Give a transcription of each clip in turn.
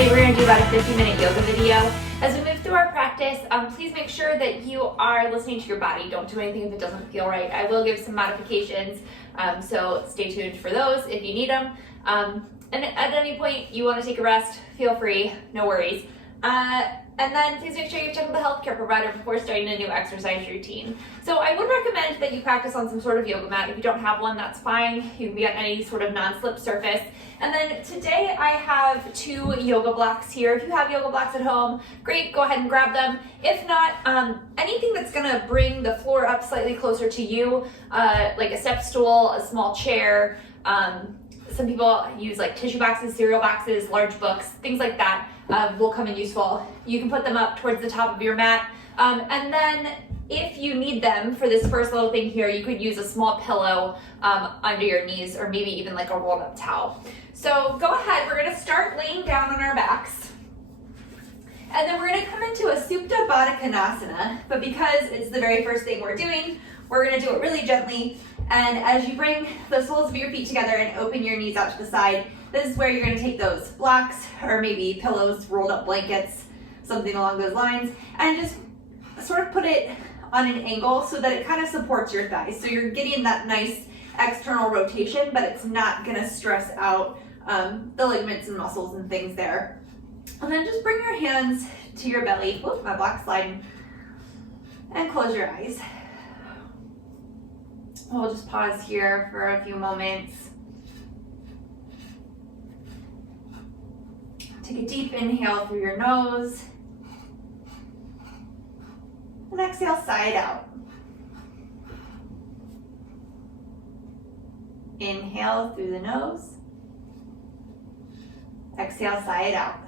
Today we're going to do about a 50-minute yoga video. As we move through our practice, please make sure that you are listening to your body. Don't do anything if it doesn't feel right. I will give some modifications, so stay tuned for those if you need them. And at any point you want to take a rest, feel free, no worries. And then please make sure you check with the healthcare provider before starting a new exercise routine. So I would recommend that you practice on some sort of yoga mat. If you don't have one, that's fine. You can be on any sort of non-slip surface. And then today I have 2 yoga blocks here. If you have yoga blocks at home, great, go ahead and grab them. If not, anything that's gonna bring the floor up slightly closer to you, like a step stool, a small chair, some people use like tissue boxes, cereal boxes, large books, things like that will come in useful. You can put them up towards the top of your mat. And then if you need them for this first little thing here, you could use a small pillow under your knees or maybe even like a rolled up towel. So go ahead, we're gonna start laying down on our backs. And then we're gonna come into a Supta Baddha Konasana, but because it's the very first thing we're doing, we're gonna do it really gently. And as you bring the soles of your feet together and open your knees out to the side, this is where you're gonna take those blocks or maybe pillows, rolled up blankets, something along those lines, and just sort of put it on an angle so that it kind of supports your thighs. So you're getting that nice external rotation, but it's not gonna stress out the ligaments and muscles and things there. And then just bring your hands to your belly. Whoop, my block's sliding. And close your eyes. We'll just pause here for a few moments. Take a deep inhale through your nose. And exhale, side out. Inhale through the nose. Exhale, side out.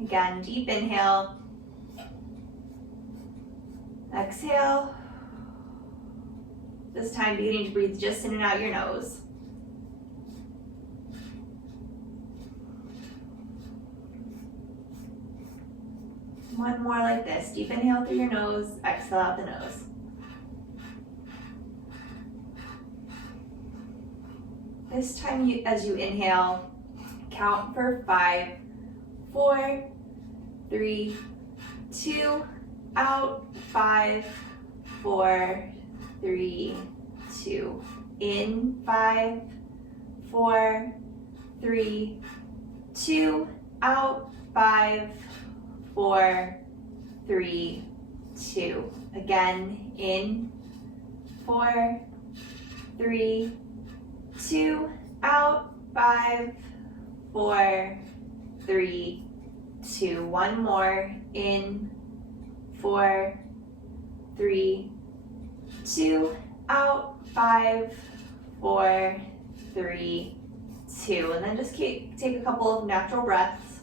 Again, deep inhale. Exhale. This time beginning to breathe just in and out your nose. One more like this. Deep inhale through your nose, exhale out the nose. This time, as you inhale, count for 5, 4, 3, 2, out, 5, 4, 3, 2, in, 5, 4, 3, 2, out, 5, 4, 3, 2. Again, in, 4, 3, 2, out, 5, 4, 3, 2. One more, in, 4, 3, 2, out, 5, 4, 3, 2. And then just take a couple of natural breaths.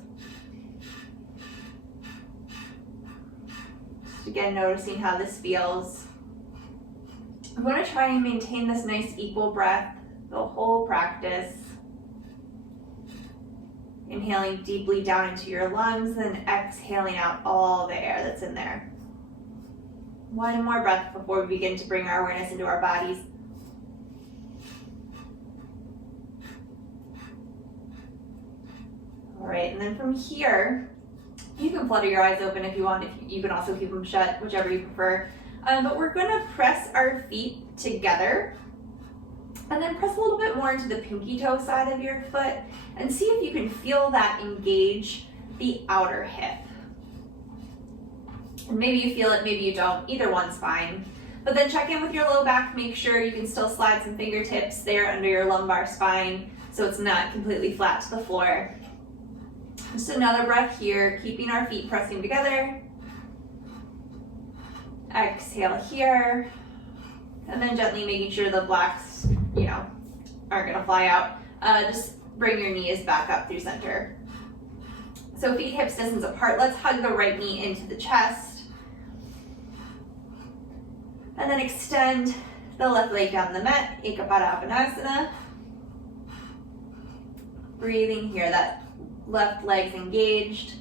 Just again, noticing how this feels. I'm going to try and maintain this nice equal breath the whole practice. Inhaling deeply down into your lungs, then exhaling out all the air that's in there. One more breath before we begin to bring our awareness into our bodies. All right, and then from here, you can flutter your eyes open if you want. You can also keep them shut, whichever you prefer. But we're gonna press our feet together and then press a little bit more into the pinky toe side of your foot and see if you can feel that engage the outer hip. And maybe you feel it, maybe you don't. Either one's fine. But then check in with your low back. Make sure you can still slide some fingertips there under your lumbar spine so it's not completely flat to the floor. Just another breath here, keeping our feet pressing together. Exhale here. And then gently making sure the blocks, aren't gonna fly out. Just bring your knees back up through center. So feet hips distance apart. Let's hug the right knee into the chest. And then extend the left leg down the mat, Ekapada Uttanasana. Breathing here, that left leg's engaged.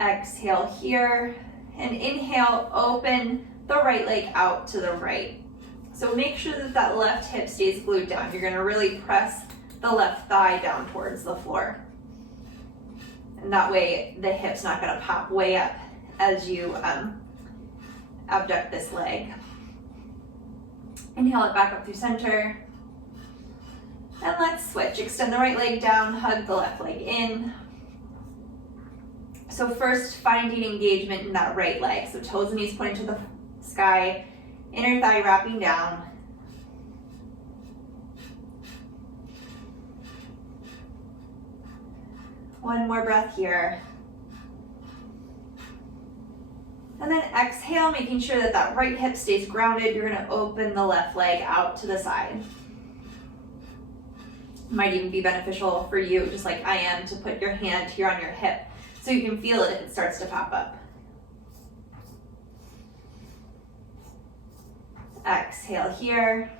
Exhale here, and inhale, open the right leg out to the right. So make sure that that left hip stays glued down. You're gonna really press the left thigh down towards the floor. And that way the hip's not gonna pop way up as you abduct this leg. Inhale it back up through center. And let's switch. Extend the right leg down, hug the left leg in. So first, finding engagement in that right leg. So toes and knees pointing to the sky, inner thigh wrapping down. One more breath here. And then exhale, making sure that that right hip stays grounded. You're gonna open the left leg out to the side. Might even be beneficial for you, just like I am, to put your hand here on your hip so you can feel it if it starts to pop up. Exhale here.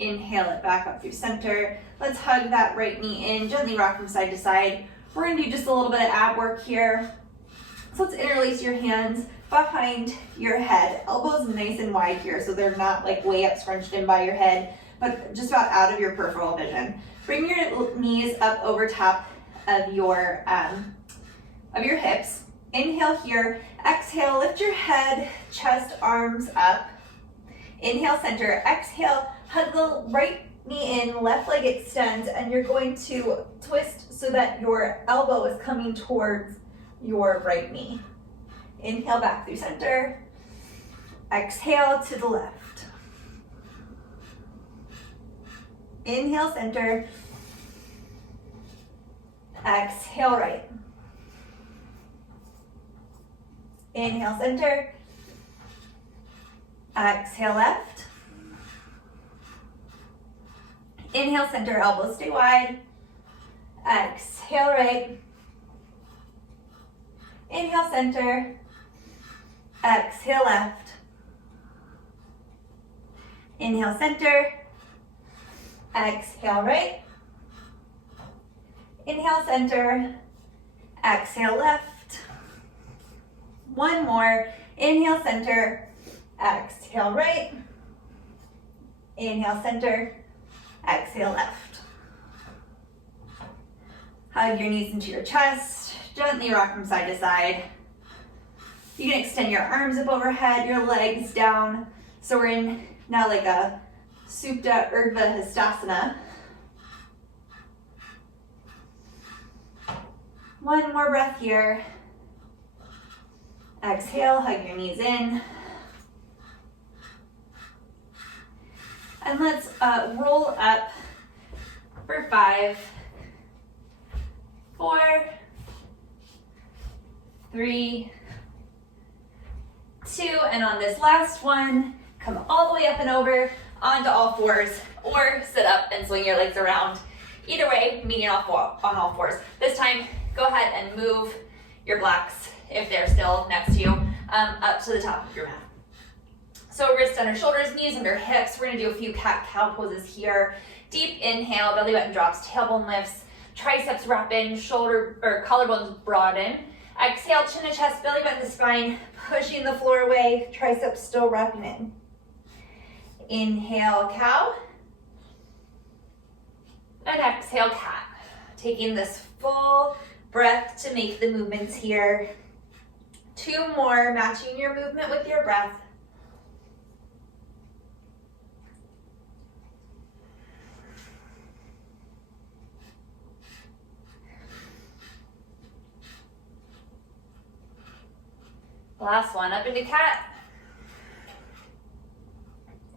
Inhale it back up through center. Let's hug that right knee in, gently rock from side to side. We're gonna do just a little bit of ab work here. So let's interlace your hands behind your head. Elbows nice and wide here so they're not like way up scrunched in by your head, but just about out of your peripheral vision. Bring your knees up over top of your hips. Inhale here. Exhale, lift your head, chest, arms up. Inhale, center. Exhale, hug the right knee in, left leg extends, and you're going to twist so that your elbow is coming towards your right knee. Inhale back through center. Exhale to the left. Inhale, center. Exhale, right. Inhale, center. Exhale, left. Inhale, center, elbows stay wide. Exhale, right. Inhale, center. Exhale, left. Inhale, center. Exhale, right. Inhale, center. Exhale, left. One more. Inhale, center. Exhale, right. Inhale, center. Exhale, left. Hug your knees into your chest. Gently rock from side to side. You can extend your arms up overhead, your legs down. So we're in now like a Supta Urdhva Hastasana. One more breath here. Exhale, hug your knees in. And let's roll up for 5, 4, 3, 2, and on this last one, come all the way up and over onto all fours, or sit up and swing your legs around. Either way, meeting on all fours. This time, go ahead and move your blocks, if they're still next to you, up to the top of your mat. So wrists under shoulders, knees under hips. We're gonna do a few cat-cow poses here. Deep inhale, belly button drops, tailbone lifts, triceps wrap in, shoulder or collarbones broaden. Exhale, chin to chest, belly button to spine, pushing the floor away, triceps still wrapping in. Inhale, cow. And exhale, cat. Taking this full breath to make the movements here. 2 more, matching your movement with your breath. Last one, up into cat.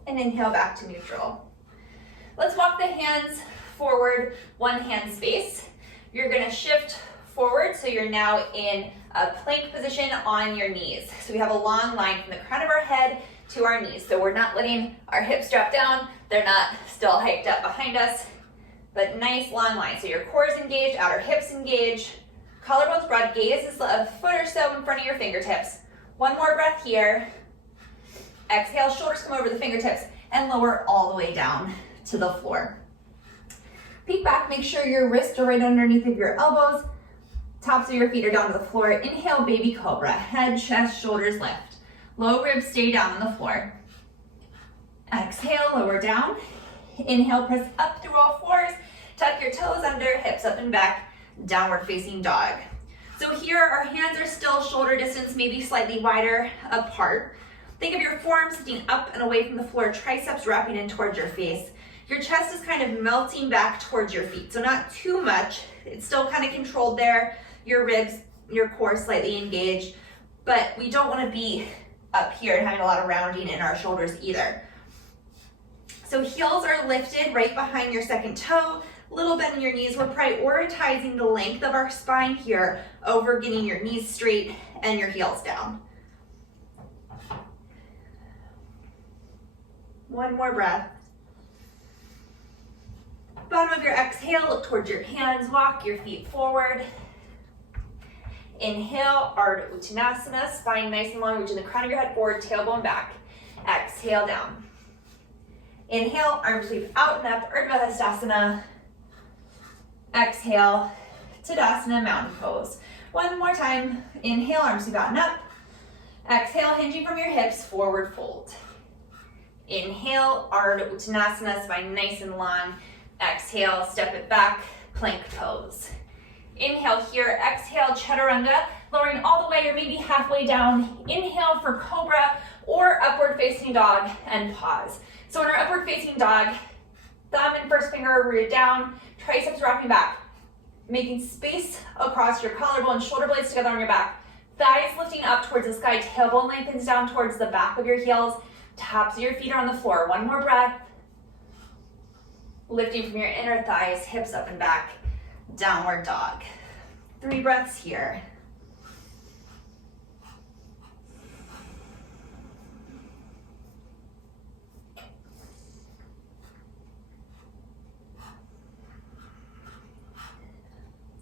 And inhale back to neutral. Let's walk the hands forward, one hand space. You're gonna shift forward, so you're now in a plank position on your knees. So we have a long line from the crown of our head to our knees. So we're not letting our hips drop down. They're not still hiked up behind us, but nice long line. So your core is engaged, outer hips engaged, collarbones broad, gaze is a foot or so in front of your fingertips. One more breath here. Exhale, shoulders come over the fingertips and lower all the way down to the floor. Peek back, make sure your wrists are right underneath of your elbows. Tops of your feet are down to the floor. Inhale, baby cobra. Head, chest, shoulders lift. Low ribs stay down on the floor. Exhale, lower down. Inhale, press up through all fours. Tuck your toes under, hips up and back, downward facing dog. So here our hands are still shoulder distance, maybe slightly wider apart. Think of your forearms sitting up and away from the floor, triceps wrapping in towards your face. Your chest is kind of melting back towards your feet, so not too much. It's still kind of controlled there. Your ribs, your core slightly engaged, but we don't want to be up here and having a lot of rounding in our shoulders either. So heels are lifted right behind your second toe, little bend in your knees. We're prioritizing the length of our spine here over getting your knees straight and your heels down. One more breath. Bottom of your exhale, look towards your hands, walk your feet forward. Inhale, Ardha Uttanasana, spine nice and long, reaching the crown of your head forward, tailbone back. Exhale down. Inhale, arms sweep out and up, Urdhva Hastasana. Exhale, Tadasana, mountain pose. One more time. Inhale, arms sweep out and up. Exhale, hinging from your hips, forward fold. Inhale, Ardha Uttanasana, spine nice and long. Exhale, step it back, plank pose. Inhale here, exhale, Chaturanga, lowering all the way or maybe halfway down. Inhale for Cobra or upward facing dog and pause. So in our upward facing dog, thumb and first finger rooted down, triceps wrapping back, making space across your collarbone, shoulder blades together on your back, thighs lifting up towards the sky, tailbone lengthens down towards the back of your heels, tops of your feet are on the floor. One more breath. Lifting from your inner thighs, hips up and back, downward dog. 3 breaths here.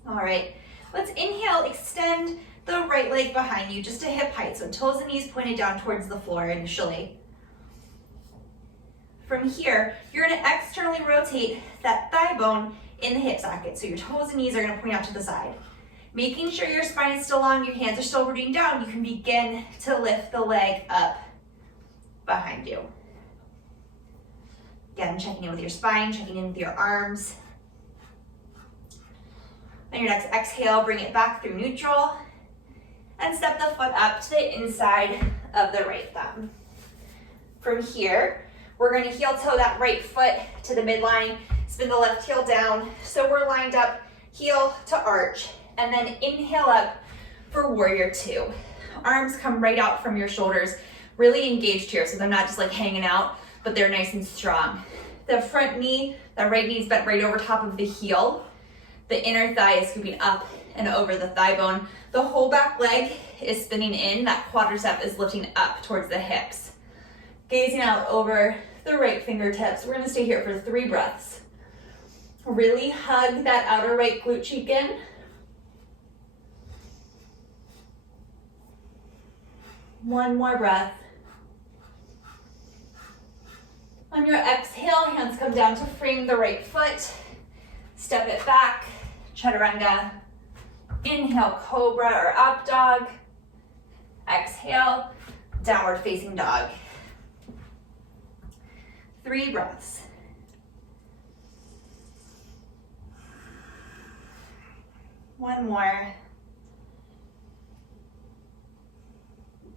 All right, let's inhale, extend the right leg behind you just to hip height, so toes and knees pointed down towards the floor initially. From here, you're gonna externally rotate that thigh bone in the hip socket, so your toes and knees are gonna point out to the side. Making sure your spine is still long, your hands are still rooting down, you can begin to lift the leg up behind you. Again, checking in with your spine, checking in with your arms. On your next exhale, bring it back through neutral and step the foot up to the inside of the right thumb. From here, we're going to heel toe that right foot to the midline, spin the left heel down. So we're lined up, heel to arch, and then inhale up for warrior 2. Arms come right out from your shoulders, really engaged here, so they're not just like hanging out, but they're nice and strong. The front knee, the right knee is bent right over top of the heel. The inner thigh is scooping up and over the thigh bone. The whole back leg is spinning in, that quadricep is lifting up towards the hips. Gazing out over the right fingertips. We're gonna stay here for 3 breaths. Really hug that outer right glute cheek in. One more breath. On your exhale, hands come down to frame the right foot. Step it back, Chaturanga. Inhale, Cobra or up dog. Exhale, downward facing dog. 3 breaths. One more.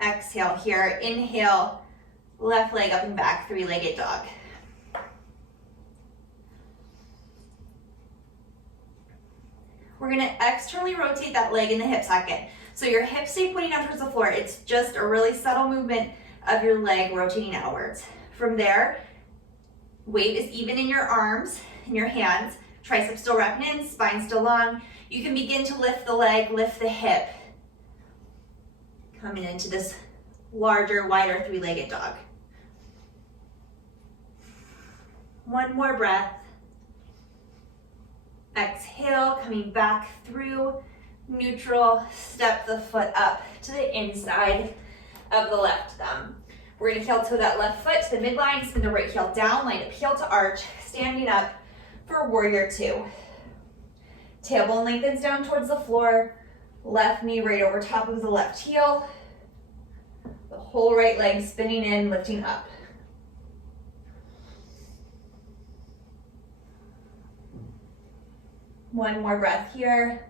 Exhale here, inhale, left leg up and back, 3-legged dog. We're gonna externally rotate that leg in the hip socket. So your hips stay pointing down towards the floor. It's just a really subtle movement of your leg rotating outwards. From there, weight is even in your arms, in your hands, triceps still wrapping in, spine still long. You can begin to lift the leg, lift the hip, coming into this larger, wider 3-legged dog. One more breath. Exhale, coming back through neutral, step the foot up to the inside of the left thumb. We're gonna heel toe that left foot to the midline, spin the right heel down, line up heel to arch, standing up for warrior 2. Tailbone lengthens down towards the floor, left knee right over top of the left heel, the whole right leg spinning in, lifting up. One more breath here.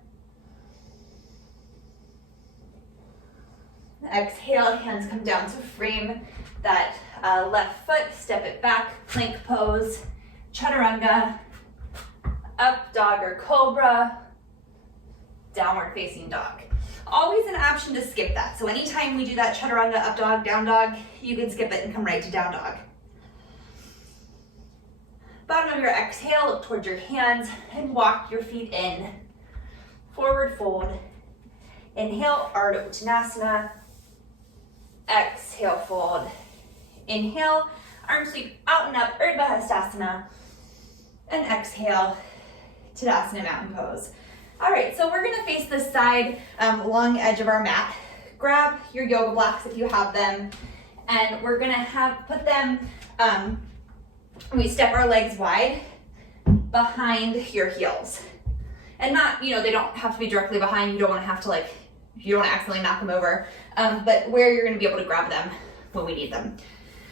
Exhale, hands come down to frame that left foot, step it back, plank pose, chaturanga, up dog or cobra, downward facing dog. Always an option to skip that. So anytime we do that chaturanga, up dog, down dog, you can skip it and come right to down dog. Bottom of your exhale, look towards your hands and walk your feet in. Forward fold. Inhale, Ardha Uttanasana. Exhale, fold. Inhale, arm sweep out and up, Urdhva Hastasana. And exhale, Tadasana Mountain Pose. All right, so we're gonna face this side, long edge of our mat. Grab your yoga blocks if you have them, and we're gonna put them, we step our legs wide behind your heels. And not, they don't have to be directly behind, you don't wanna have to you don't wanna accidentally knock them over, but where you're gonna be able to grab them when we need them.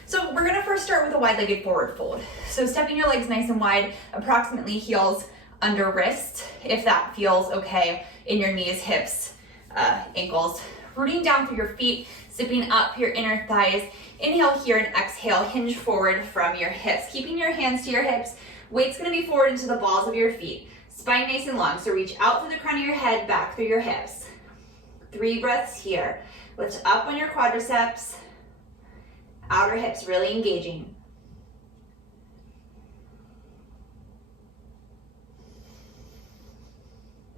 So we're gonna first start with a wide-legged forward fold. So stepping your legs nice and wide, approximately heels under wrists, if that feels okay in your knees, hips, ankles. Rooting down through your feet, zipping up your inner thighs. Inhale here and exhale, hinge forward from your hips. Keeping your hands to your hips. Weight's gonna be forward into the balls of your feet. Spine nice and long, so reach out through the crown of your head, back through your hips. 3 breaths here. Lift up on your quadriceps. Outer hips really engaging.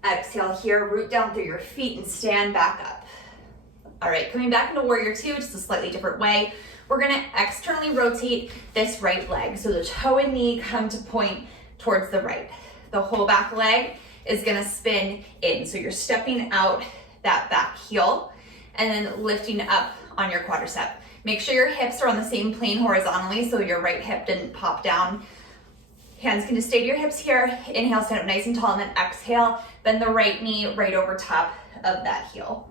Exhale here, root down through your feet and stand back up. All right, coming back into Warrior Two, just a slightly different way. We're gonna externally rotate this right leg. So the toe and knee come to point towards the right. The whole back leg is gonna spin in. So you're stepping out that back heel and then lifting up on your quadricep. Make sure your hips are on the same plane horizontally so your right hip didn't pop down. Hands can just stay to your hips here. Inhale, stand up nice and tall, and then exhale, bend the right knee right over top of that heel.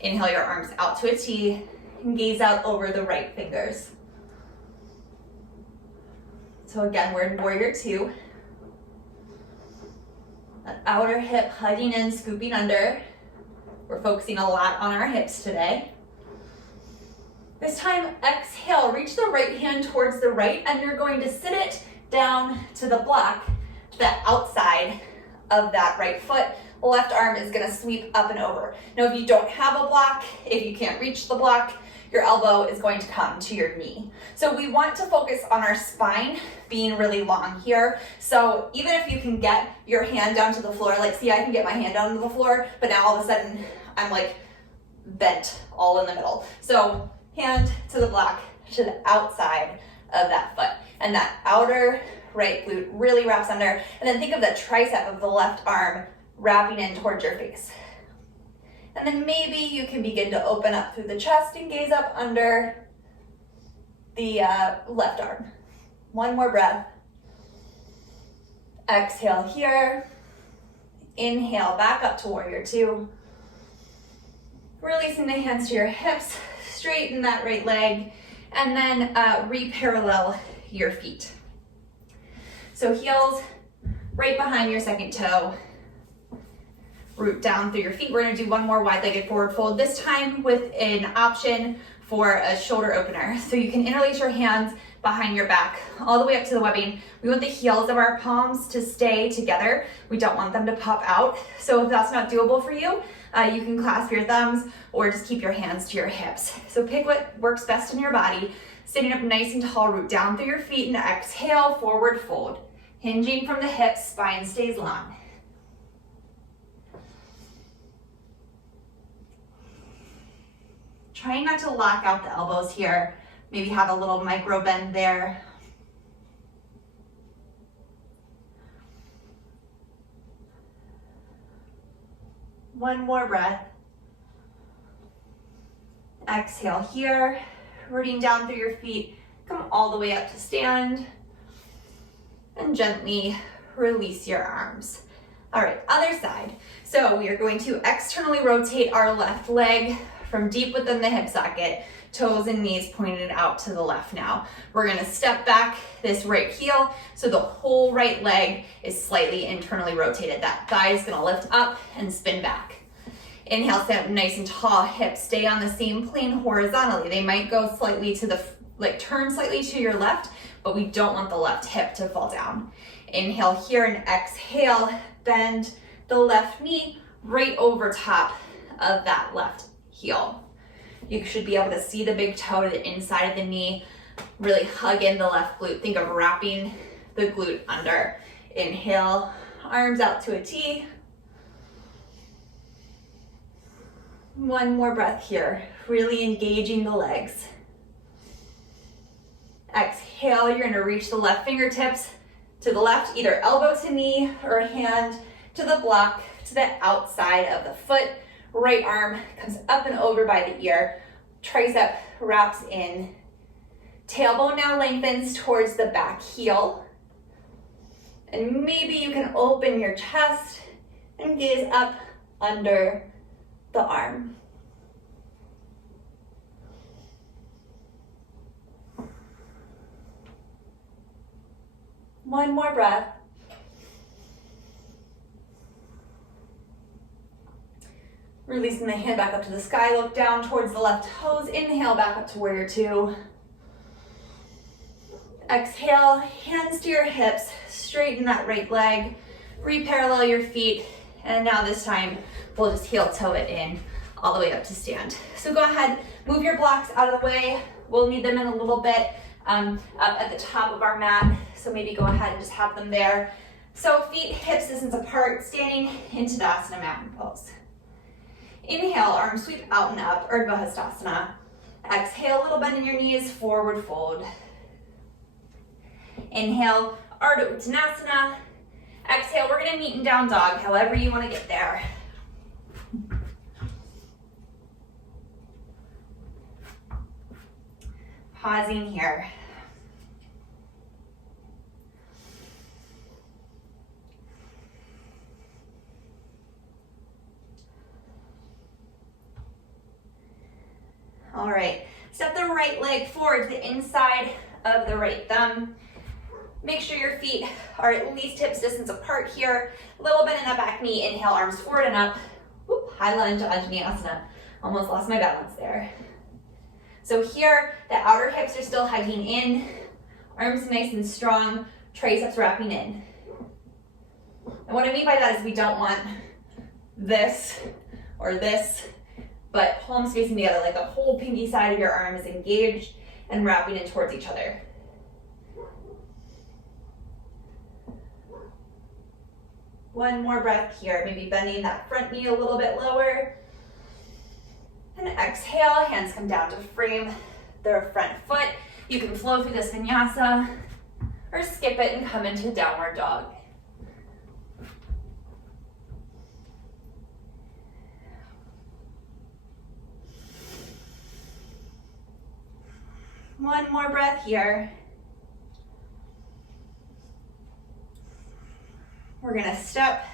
Inhale your arms out to a T and gaze out over the right fingers. So again, we're in Warrior Two. That outer hip hugging in, scooping under. We're focusing a lot on our hips today. This time, exhale, reach the right hand towards the right, and you're going to sit it down to the block, to the outside of that right foot. The left arm is gonna sweep up and over. Now, if you don't have a block, if you can't reach the block, your elbow is going to come to your knee. So we want to focus on our spine being really long here. So even if you can get your hand down to the floor, see, I can get my hand down to the floor, but now all of a sudden I'm bent all in the middle. So hand to the block, to the outside of that foot. And that outer right glute really wraps under. And then think of the tricep of the left arm wrapping in towards your face. And then maybe you can begin to open up through the chest and gaze up under the left arm. One more breath. Exhale here. Inhale, back up to Warrior Two. Releasing the hands to your hips, straighten that right leg, and then re-parallel your feet. So heels right behind your second toe. Root down through your feet. We're gonna do one more wide-legged forward fold, this time with an option for a shoulder opener. So you can interlace your hands behind your back, all the way up to the webbing. We want the heels of our palms to stay together. We don't want them to pop out. So if that's not doable for you, you can clasp your thumbs or just keep your hands to your hips. So pick what works best in your body. Sitting up nice and tall, root down through your feet and exhale, forward fold. Hinging from the hips, spine stays long. Trying not to lock out the elbows here. Maybe have a little micro bend there. One more breath. Exhale here, rooting down through your feet. Come all the way up to stand. And gently release your arms. All right, other side. So we are going to externally rotate our left leg from deep within the hip socket, toes and knees pointed out to the left now. We're gonna step back this right heel so the whole right leg is slightly internally rotated. That thigh is gonna lift up and spin back. Inhale, stand up nice and tall, hips stay on the same plane horizontally. They might go slightly to the, turn slightly to your left, but we don't want the left hip to fall down. Inhale here and exhale, bend the left knee right over top of that left heel. You should be able to see the big toe to the inside of the knee, really hug in the left glute. Think of wrapping the glute under. Inhale, arms out to a T. One more breath here, really engaging the legs. Exhale, you're gonna reach the left fingertips to the left, either elbow to knee or hand to the block, to the outside of the foot. Right arm comes up and over by the ear. Tricep wraps in. Tailbone now lengthens towards the back heel. And maybe you can open your chest and gaze up under the arm. One more breath. Releasing the hand back up to the sky, look down towards the left toes. Inhale back up to warrior two. Exhale, hands to your hips, straighten that right leg, re-parallel your feet, and now this time we'll just heel toe it in all the way up to stand. So go ahead, move your blocks out of the way. We'll need them in a little bit up at the top of our mat, so maybe go ahead and just have them there. So feet, hips distance apart, standing in Tadasana mountain pose. Inhale, arms sweep out and up, Urdhva Hastasana. Exhale, little bend in your knees, forward fold. Inhale, Ardha Uttanasana. Exhale, we're gonna meet in down dog, however you wanna get there. Pausing here. All right, step the right leg forward to the inside of the right thumb. Make sure your feet are at least hips distance apart here. A little bend in that back knee. Inhale, arms forward and up. Whoop, high lunge, Anjaneyasana. Almost lost my balance there. So here, the outer hips are still hugging in. Arms nice and strong. Triceps wrapping in. And what I mean by that is we don't want this or this, but palms facing together, like the whole pinky side of your arm is engaged and wrapping in towards each other. One more breath here, maybe bending that front knee a little bit lower. And exhale, hands come down to frame the front foot. You can flow through this vinyasa or skip it and come into downward dog. One more breath here. We're gonna step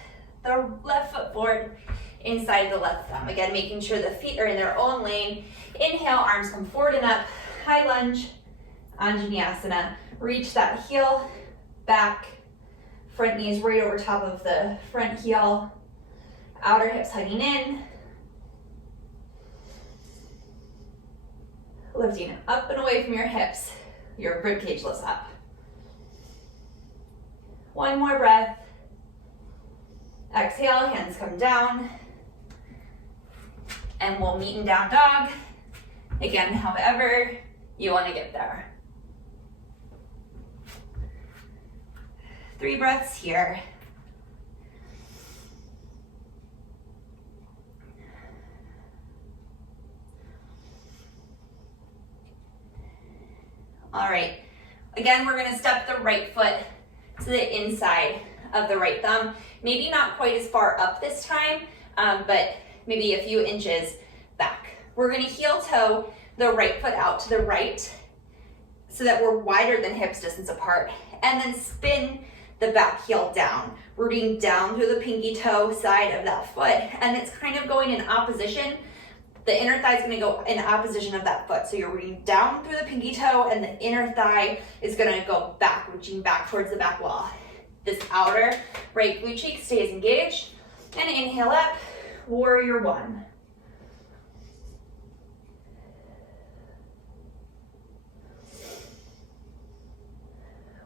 the left foot forward inside the left thumb. Again, making sure the feet are in their own lane. Inhale, arms come forward and up. High lunge, Anjaneyasana. Reach that heel back. Front knee is right over top of the front heel. Outer hips hugging in. Lifting up and away from your hips. Your rib cage lifts up. One more breath. Exhale, hands come down. And we'll meet in down dog. Again, however you want to get there. 3 breaths here. All right, again, we're gonna step the right foot to the inside of the right thumb. Maybe not quite as far up this time, but maybe a few inches back. We're gonna heel toe the right foot out to the right so that we're wider than hips distance apart, and then spin the back heel down, rooting down through the pinky toe side of that foot, and it's kind of going in opposition The inner thigh is going to go in opposition of that foot. So you're rooting down through the pinky toe and the inner thigh is going to go back, reaching back towards the back wall. This outer right glute cheek stays engaged. And inhale up, warrior one.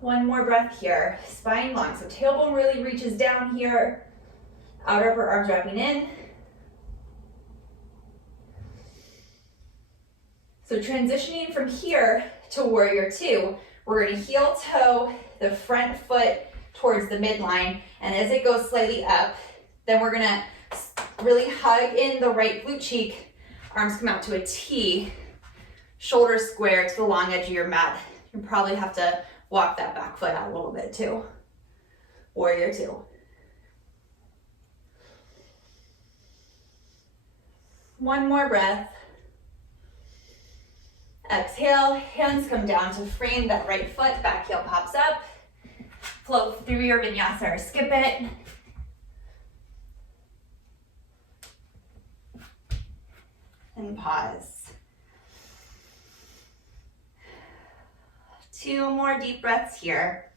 One more breath here, spine long. So tailbone really reaches down here, outer upper arms wrapping in. So transitioning from here to warrior two, we're gonna heel toe the front foot towards the midline, and as it goes slightly up, then we're gonna really hug in the right glute cheek, arms come out to a T, shoulders square to the long edge of your mat. You probably have to walk that back foot out a little bit too. Warrior two. One more breath. Exhale, hands come down to frame that right foot, back heel pops up. Float through your vinyasa or skip it. And pause. 2 more deep breaths here.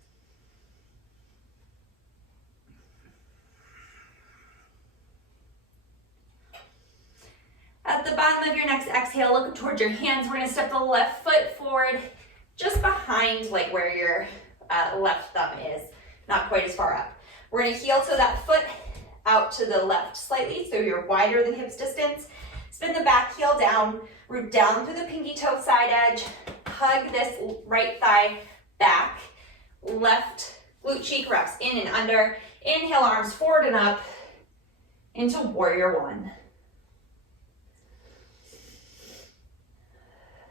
At the bottom of your next exhale, look towards your hands. We're gonna step the left foot forward, just behind like where your left thumb is, not quite as far up. We're gonna heel toe that foot out to the left slightly, so you're wider than hips distance. Spin the back heel down, root down through the pinky toe side edge, hug this right thigh back, left glute cheek wraps in and under. Inhale, arms forward and up into warrior one.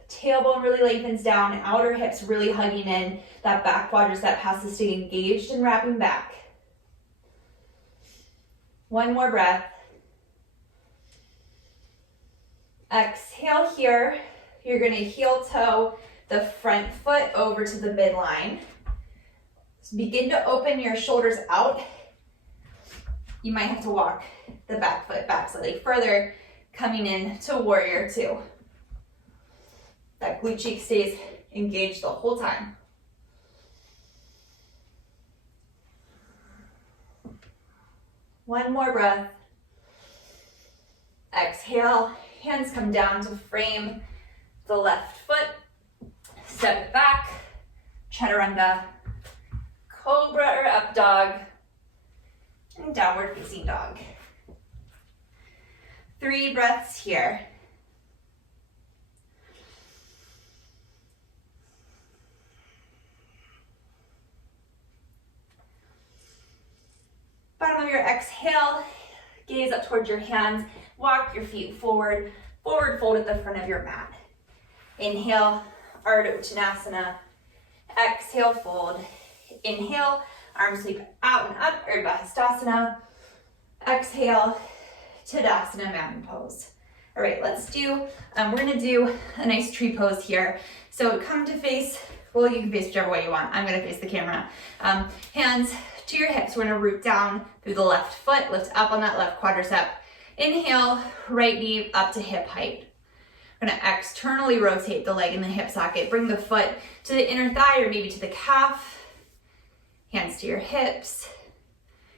Tailbone really lengthens down, outer hips really hugging in. That back quadricep has to stay engaged and wrapping back. One more breath. Exhale here. You're gonna heel toe the front foot over to the midline. So begin to open your shoulders out. You might have to walk the back foot back slightly further, coming in to warrior two. That glute cheek stays engaged the whole time. One more breath. Exhale, hands come down to frame the left foot. Step it back, chaturanga, cobra or up dog, and downward facing dog. 3 breaths here. Bottom of your exhale, gaze up towards your hands, walk your feet forward, forward fold at the front of your mat. Inhale, Ardha Uttanasana. Exhale, fold. Inhale, arms sweep out and up, Urdhva Hastasana. Exhale, Tadasana Mountain Pose. All right, let's do, we're gonna do a nice tree pose here. So come to face, well, you can face whichever way you want. I'm gonna face the camera. Hands to your hips. We're gonna root down through the left foot, lift up on that left quadricep. Inhale, right knee up to hip height. We're gonna externally rotate the leg in the hip socket. Bring the foot to the inner thigh or maybe to the calf. Hands to your hips.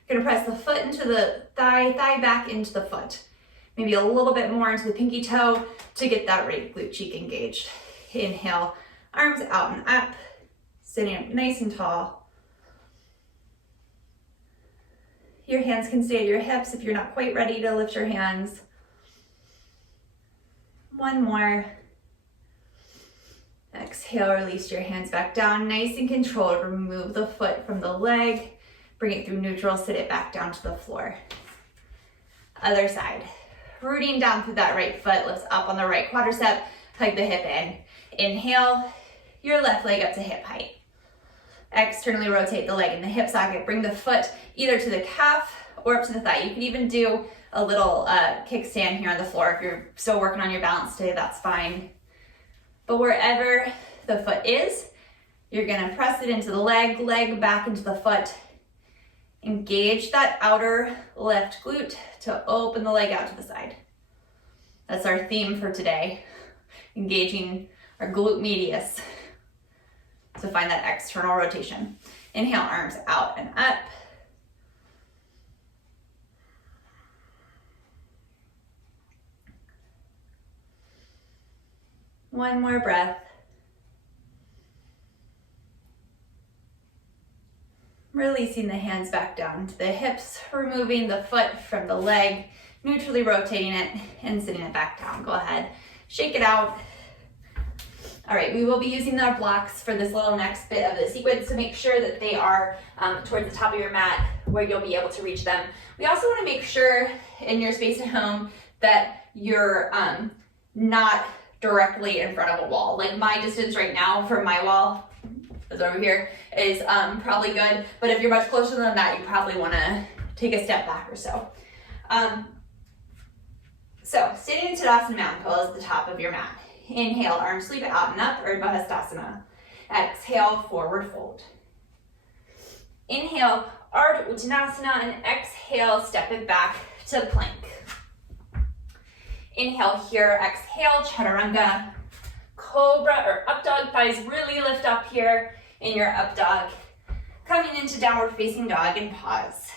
You're gonna press the foot into the thigh back into the foot. Maybe a little bit more into the pinky toe to get that right glute cheek engaged. Inhale, arms out and up, sitting up nice and tall. Your hands can stay at your hips if you're not quite ready to lift your hands. One more. Exhale, release your hands back down, nice and controlled. Remove the foot from the leg, bring it through neutral, sit it back down to the floor. Other side. Rooting down through that right foot, lifts up on the right quadricep, hug the hip in. Inhale, your left leg up to hip height. Externally rotate the leg in the hip socket, bring the foot either to the calf or up to the thigh. You can even do a little kickstand here on the floor. If you're still working on your balance today, that's fine. But wherever the foot is, you're gonna press it into the leg back into the foot. Engage that outer left glute to open the leg out to the side. That's our theme for today, engaging our glute medius to find that external rotation. Inhale, arms out and up. One more breath. Releasing the hands back down to the hips, removing the foot from the leg, neutrally rotating it and sitting it back down. Go ahead, shake it out. All right, we will be using our blocks for this little next bit of the sequence to make sure that they are towards the top of your mat where you'll be able to reach them. We also want to make sure in your space at home that you're not directly in front of a wall. Like my distance right now from my wall is over here is probably good, but if you're much closer than that, you probably want to take a step back or so. So sitting in Tadasana Mountain Pose at the top of your mat. Inhale, arms sweep out and up, Urdhva Hastasana. Exhale, forward fold. Inhale, Ardha Uttanasana, and exhale, step it back to plank. Inhale here, exhale, Chaturanga. Cobra or up dog, thighs really lift up here in your up dog. Coming into downward facing dog and pause.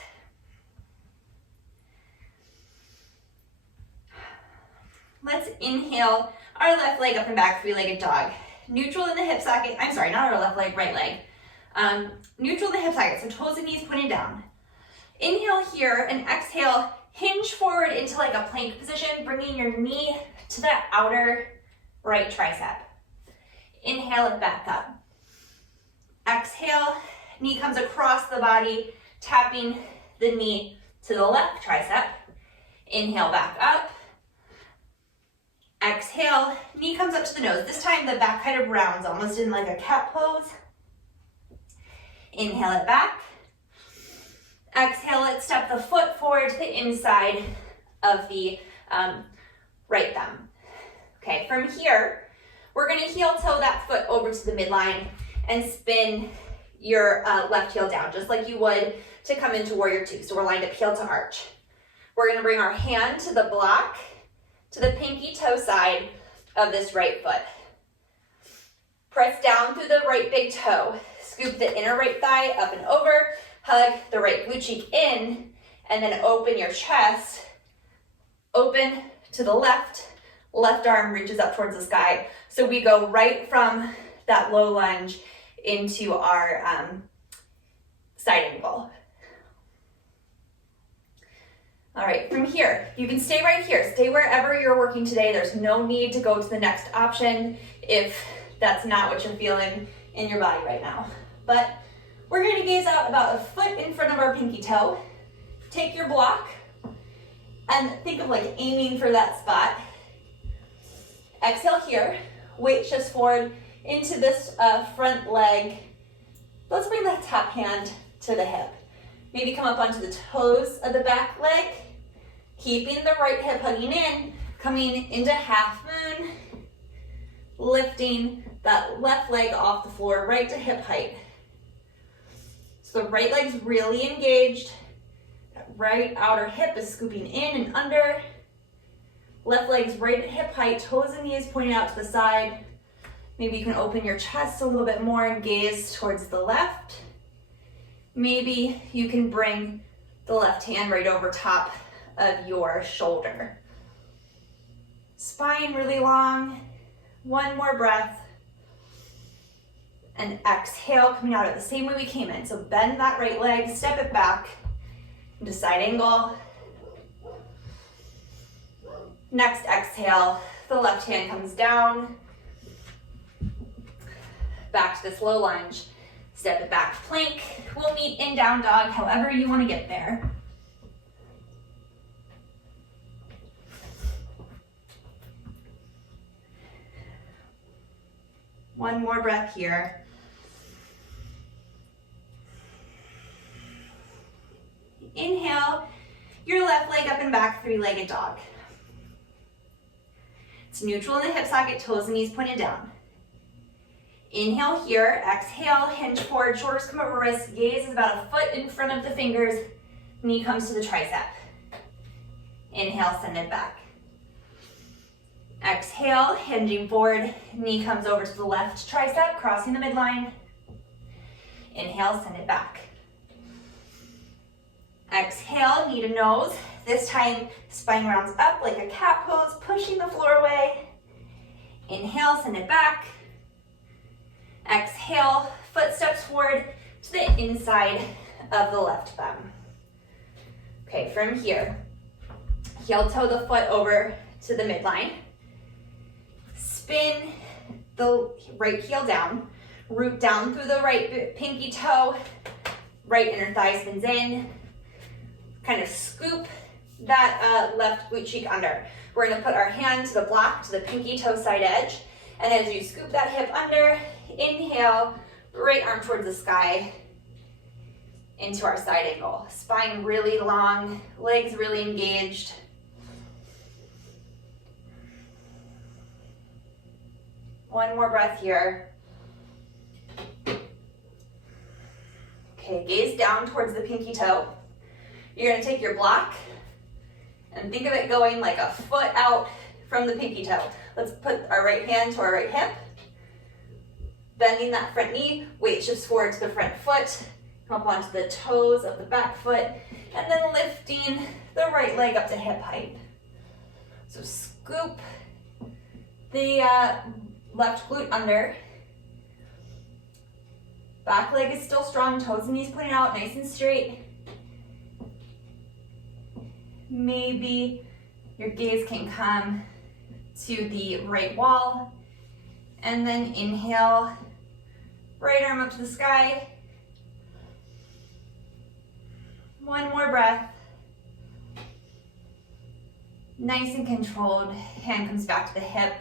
Let's inhale our left leg up and back, three-legged dog. Neutral in the hip socket, I'm sorry, not our left leg, right leg. Neutral in the hip socket, so toes and knees pointed down. Inhale here and exhale, hinge forward into like a plank position, bringing your knee to that outer right tricep. Inhale it back up. Exhale, knee comes across the body, tapping the knee to the left tricep. Inhale back up. Exhale, knee comes up to the nose. This time the back kind of rounds, almost in like a cat pose. Inhale it back. Exhale it, step the foot forward to the inside of the right thumb. Okay, from here, we're gonna heel toe that foot over to the midline and spin your left heel down, just like you would to come into Warrior Two. So we're lined up heel to arch. We're gonna bring our hand to the block, to the pinky toe side of this right foot. Press down through the right big toe. Scoop the inner right thigh up and over. Hug the right glute cheek in, and then open your chest. Open to the left. Left arm reaches up towards the sky. So we go right from that low lunge into our side angle. All right, from here, you can stay right here. Stay wherever you're working today. There's no need to go to the next option if that's not what you're feeling in your body right now. But we're going to gaze out about a foot in front of our pinky toe. Take your block and think of like aiming for that spot. Exhale here, weight shifts forward into this front leg. Let's bring the top hand to the hip. Maybe come up onto the toes of the back leg, keeping the right hip hugging in, coming into half moon, lifting that left leg off the floor right to hip height. So the right leg's really engaged. That right outer hip is scooping in and under. Left leg's right at hip height, toes and knees pointing out to the side. Maybe you can open your chest a little bit more and gaze towards the left. Maybe you can bring the left hand right over top of your shoulder. Spine really long. One more breath. And exhale, coming out of the same way we came in. So bend that right leg, step it back into side angle. Next exhale, the left hand comes down. Back to this low lunge. Step it back, plank. We'll meet in down dog, however you want to get there. One more breath here. Inhale, your left leg up and back, three-legged dog. It's neutral in the hip socket, toes and knees pointed down. Inhale here, exhale, hinge forward, shoulders come over wrists, gaze is about a foot in front of the fingers, knee comes to the tricep. Inhale, send it back. Exhale, hinging forward, knee comes over to the left tricep, crossing the midline. Inhale, send it back. Exhale, knee to nose. This time, spine rounds up like a cat pose, pushing the floor away. Inhale, send it back. Exhale, foot steps forward to the inside of the left bum. Okay, from here, heel toe the foot over to the midline. Spin the right heel down, root down through the right pinky toe, right inner thigh spins in, kind of scoop that left glute cheek under. We're gonna put our hand to the block, to the pinky toe side edge, and as you scoop that hip under, inhale, right arm towards the sky, into our side angle. Spine really long, legs really engaged. One more breath here. Okay, gaze down towards the pinky toe. You're gonna take your block and think of it going like a foot out from the pinky toe. Let's put our right hand to our right hip. Bending that front knee, weight shifts forward to the front foot. Come up onto the toes of the back foot, and then lifting the right leg up to hip height. So scoop the left glute under. Back leg is still strong, toes and knees pointing out, nice and straight. Maybe your gaze can come to the right wall, and then inhale, right arm up to the sky. One more breath. Nice and controlled. Hand comes back to the hip.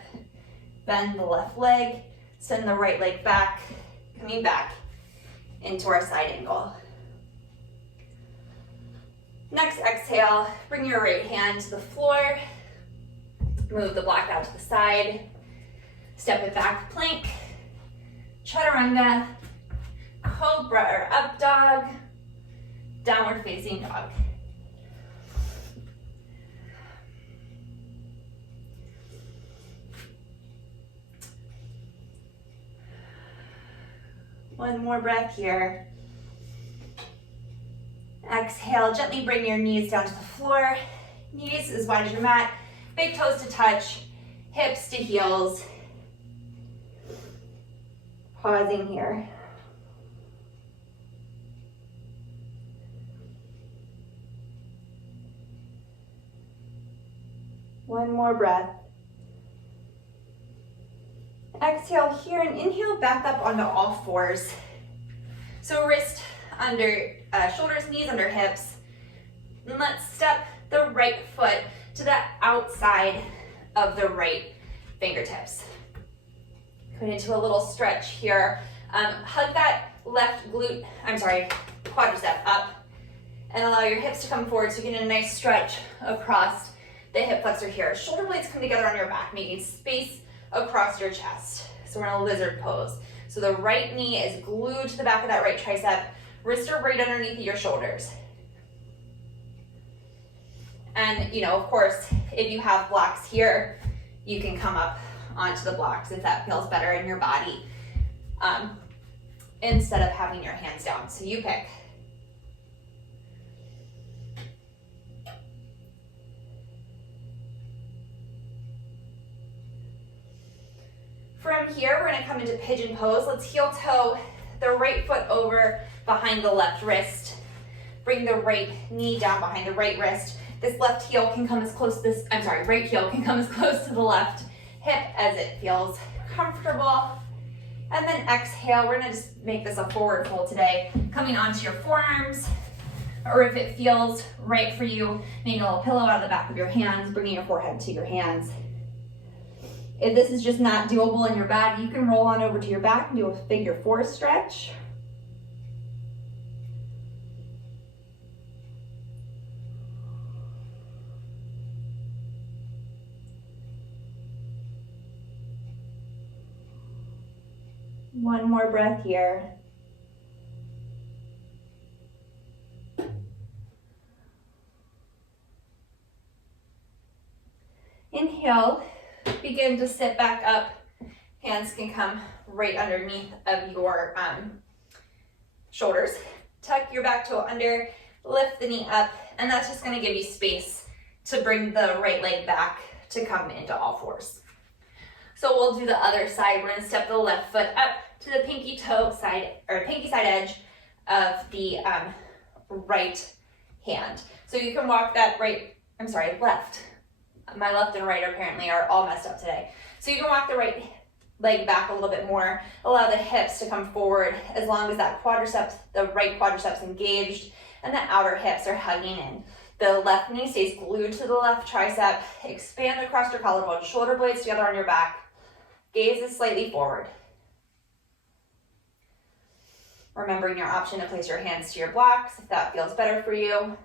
Bend the left leg. Send the right leg back. Coming back into our side angle. Next exhale, bring your right hand to the floor. Move the block out to the side. Step it back, plank. Chaturanga. Cobra or up dog. Downward facing dog. One more breath here. Exhale, gently bring your knees down to the floor. Knees as wide as your mat. Big toes to touch. Hips to heels. Pausing here. One more breath. Exhale here and inhale back up onto all fours. So wrist under shoulders, knees under hips. And let's step the right foot to the outside of the right fingertips. Going into a little stretch here. Hug that left quadricep up and allow your hips to come forward so you get a nice stretch across the hip flexor here. Shoulder blades come together on your back, making space across your chest. So we're in a lizard pose. So the right knee is glued to the back of that right tricep. Wrists are right underneath your shoulders. And, of course, if you have blocks here, you can come up onto the blocks if that feels better in your body, instead of having your hands down. So you pick. From here, we're gonna come into pigeon pose. Let's heel toe the right foot over behind the left wrist. Bring the right knee down behind the right wrist. This left heel can come as close to right heel can come as close to the left hip as it feels comfortable. And then exhale, we're gonna just make this a forward fold today. Coming onto your forearms, or if it feels right for you, making a little pillow out of the back of your hands, bringing your forehead to your hands. If this is just not doable in your body, you can roll on over to your back and do a figure four stretch. One more breath here. Inhale. begin to sit back up, hands can come right underneath of your shoulders. Tuck your back toe under, lift the knee up, and that's just gonna give you space to bring the right leg back to come into all fours. So we'll do the other side. We're gonna step the left foot up to the pinky toe side, or pinky side edge of the right hand. So you can walk that left. My left and right apparently are all messed up today. So you can walk the right leg back a little bit more, allow the hips to come forward as long as that quadriceps, the right quadriceps engaged, and the outer hips are hugging in. The left knee stays glued to the left tricep, expand across your collarbone, shoulder blades together on your back, gaze is slightly forward. Remembering your option to place your hands to your blocks if that feels better for you.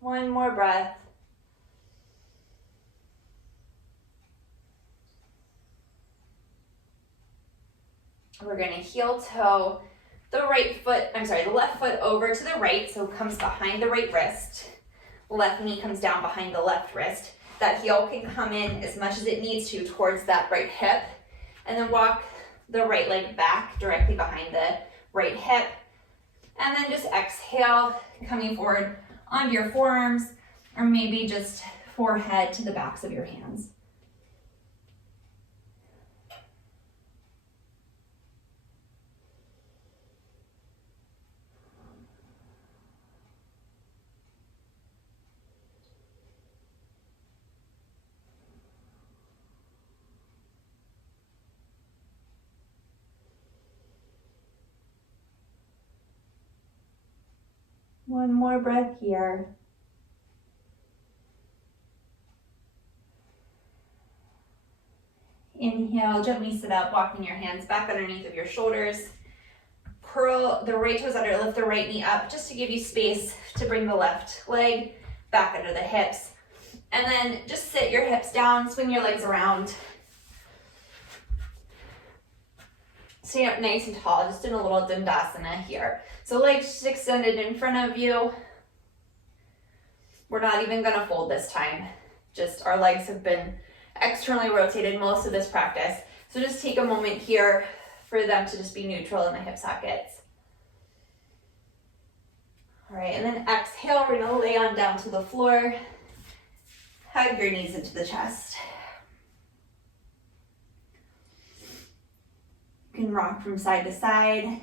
One more breath. We're going to heel toe the left foot over to the right, so it comes behind the right wrist. Left knee comes down behind the left wrist. That heel can come in as much as it needs to towards that right hip, and then walk the right leg back directly behind the right hip. And then just exhale, coming forward onto your forearms, or maybe just forehead to the backs of your hands. One more breath here. Inhale, gently sit up, walking your hands back underneath of your shoulders. Curl the right toes under, lift the right knee up just to give you space to bring the left leg back under the hips. And then just sit your hips down, swing your legs around. Stay up nice and tall, just in a little dandasana here. So legs just extended in front of you. We're not even gonna fold this time. Just our legs have been externally rotated most of this practice. So just take a moment here for them to just be neutral in the hip sockets. All right, and then exhale, we're gonna lay on down to the floor. Hug your knees into the chest. You can rock from side to side.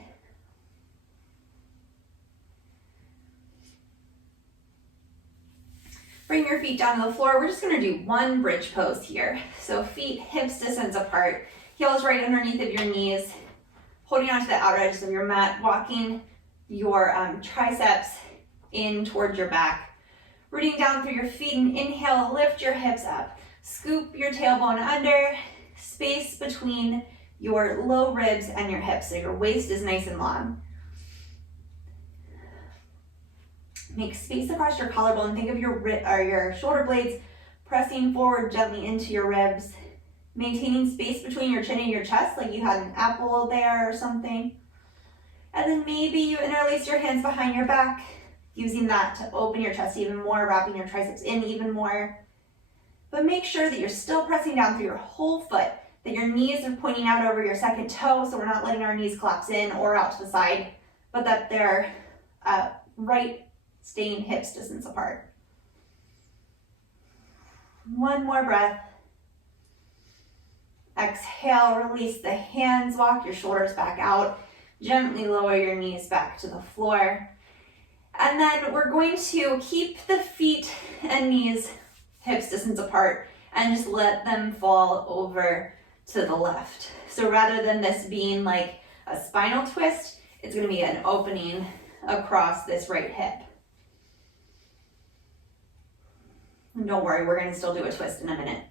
Bring your feet down to the floor. We're just gonna do one bridge pose here. So feet hips distance apart, heels right underneath of your knees, holding onto the outer edges of your mat, walking your triceps in towards your back. Rooting down through your feet and inhale, lift your hips up. Scoop your tailbone under, space between your low ribs and your hips so your waist is nice and long. Make space across your collarbone. Think of your shoulder blades pressing forward gently into your ribs, maintaining space between your chin and your chest like you had an apple there or something. And then maybe you interlace your hands behind your back, using that to open your chest even more, wrapping your triceps in even more. But make sure that you're still pressing down through your whole foot, that your knees are pointing out over your second toe, so we're not letting our knees collapse in or out to the side, but that they're right staying hips distance apart. One more breath. Exhale, release the hands, walk your shoulders back out, gently lower your knees back to the floor. And then we're going to keep the feet and knees hips distance apart and just let them fall over to the left. So rather than this being like a spinal twist, it's gonna be an opening across this right hip. And don't worry, we're gonna still do a twist in a minute.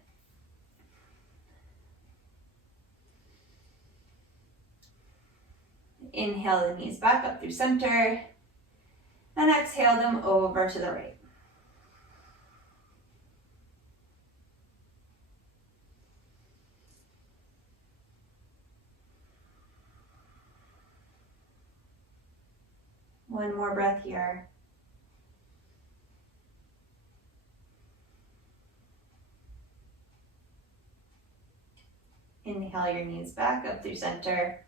Inhale the knees back up through center, and exhale them over to the right. One more breath here. Inhale your knees back up through center.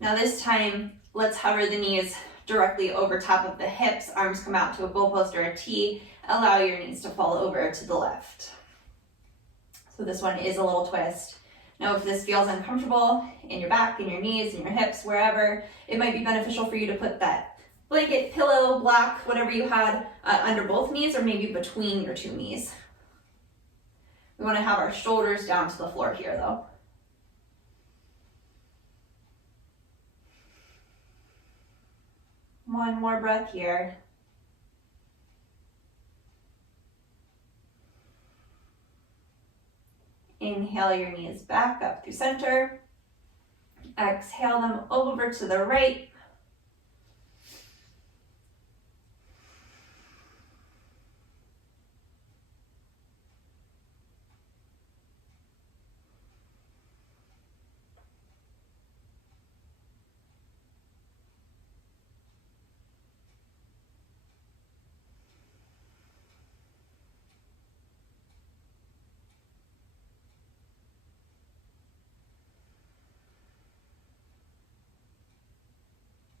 Now this time, let's hover the knees directly over top of the hips. Arms come out to a goalpost or a T. Allow your knees to fall over to the left. So this one is a little twist. Now if this feels uncomfortable in your back, in your knees, in your hips, wherever, it might be beneficial for you to put that blanket, pillow, block, whatever you had under both knees or maybe between your two knees. We want to have our shoulders down to the floor here though. One more breath here. Inhale your knees back up through center. Exhale them over to the right.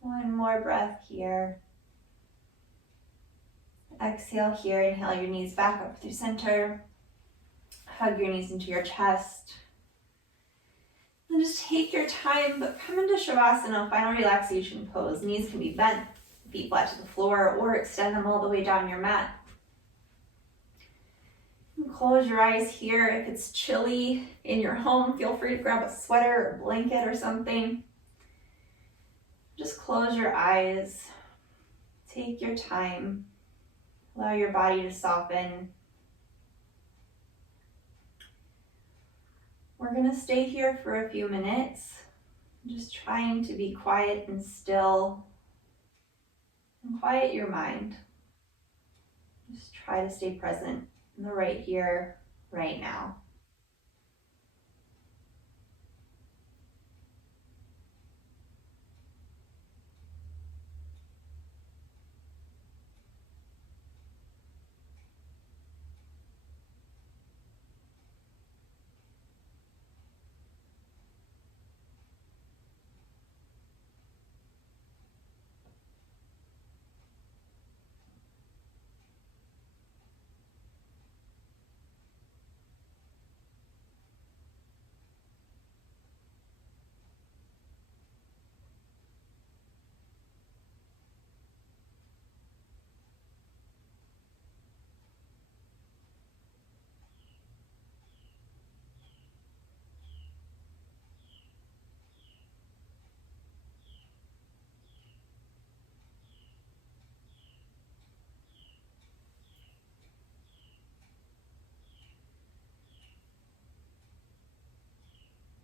One more breath here. Exhale here, inhale your knees back up through center. Hug your knees into your chest. And just take your time, but come into Shavasana, final relaxation pose. Knees can be bent, feet flat to the floor, or extend them all the way down your mat. And close your eyes here. If it's chilly in your home, feel free to grab a sweater or blanket or something. Just close your eyes. Take your time. Allow your body to soften. We're going to stay here for a few minutes, just trying to be quiet and still and quiet your mind. Just try to stay present in the right here, right now.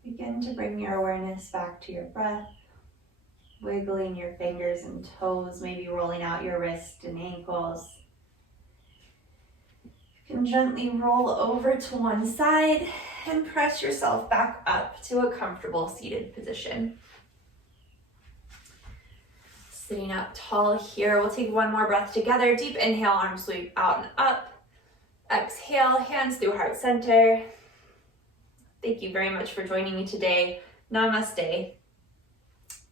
Begin to bring your awareness back to your breath, wiggling your fingers and toes, maybe rolling out your wrists and ankles. You can gently roll over to one side and press yourself back up to a comfortable seated position. Sitting up tall here, we'll take one more breath together. Deep inhale, arms sweep out and up. Exhale, hands through heart center. Thank you very much for joining me today. Namaste.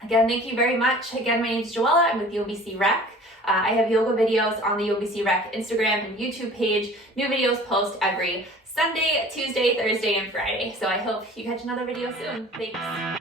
Again, thank you very much. Again, my name is Joella. I'm with UBC Rec. I have yoga videos on the UBC Rec Instagram and YouTube page. New videos post every Sunday, Tuesday, Thursday, and Friday. So I hope you catch another video soon. Thanks.